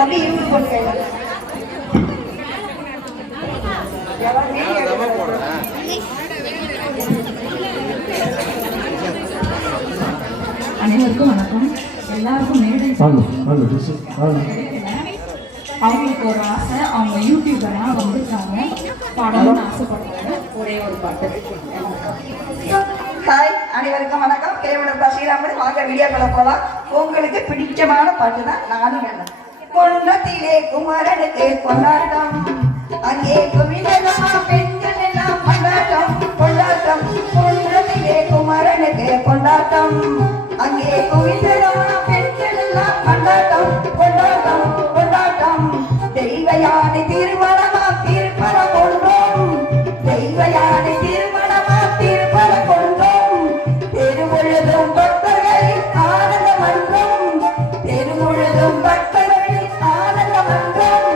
தம்பி இவரு போட்டு அனைவருக்கும் வணக்கம். எல்லாருக்கும் மேடை அவங்களுக்கு ஒரு ஆசை, அவங்க யூடியூபராக வந்துருக்காங்க, பாடணும்னு ஆசைப்படுறாங்க. ஒரே ஒரு பாட்டு. ஹாய், அனைவருக்கும் வணக்கம். கேவலம் ஸ்ரீராமன் வாங்க வீடியோக்களை போலாம். உங்களுக்கு பிடிச்சமான பாட்டு தான் நானும் வேணும். கொண்டத்திலே குமரனுக்கு கொண்டாட்டம், அங்கே குவிந்ததமா பெண்கள் எல்லாம் கொண்டாட்டம் கொண்டாட்டம். கொண்டத்திலே குமரனுக்கு கொண்டாட்டம், அங்கே குவிந்ததமா பெண்கள் எல்லாம் கொண்டாட்டம் கொண்டாட்டம் கொண்டாட்டம். தெய்வயானை திருமணமா திருப்பர கொண்டோம், தெய்வயானை திருமணமா திருப்பர கொண்டோம். தெருமுழுதும் பக்தர்களின் ஆனந்த மன்றம், தெருமுழுதும் பக்தர்களின் ஆனந்த மன்றம்.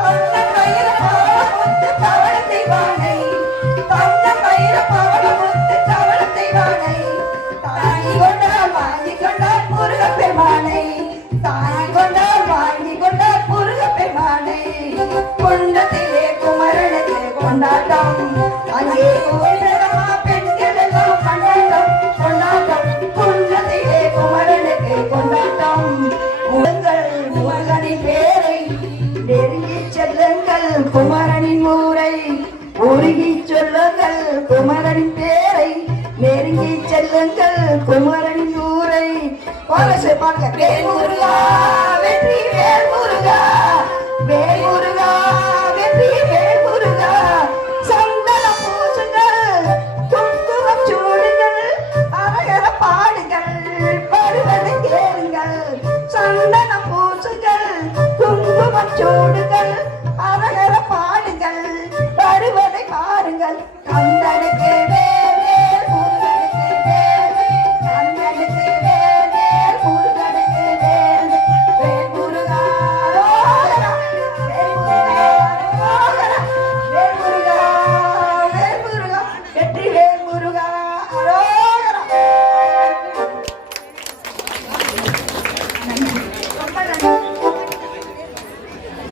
தந்த மயிர பாலமுத்து தவளத்தை வானை, தந்த மயிர பாலமுத்து தவளத்தை வானை. தாங்கி கொண்டால் வாங்கி கொண்டால் முருகப் பெருமானை, தாங்கி கொண்டால் வாங்கி கொண்டால் முருகப் பெருமானை. கொண்டத்திலே குமரனுக்கு கொண்டாட்டம், அங்கே கோயிலமா பெண்கள் எல்லாம் கொண்டாட்டம் கொண்டாட்டம். கொண்டத்திலே குமரனுக்கு கொண்டாட்டம். உங்கள் முருகனின் பேரை நெருங்கி செல்லுங்கள், குமரனின் ஊரை உருகி சொல்லுங்கள். குமரனின் பேரை நெருங்கி செல்லுங்கள், குமரனின் ஊரை. பாருங்க, முருகா